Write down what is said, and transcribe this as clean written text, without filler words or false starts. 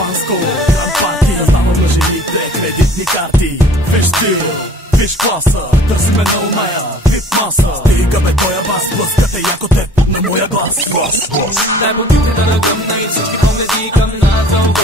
шампанско, гранд парти. Раздавам на жените кредитни карти. Виж стил, виж класа, търсиме на умея, вип маса. Стига бе тоя бас, блъскате яко те на моя глас. Дай бутилката да гъмна и всички погледи към надолу.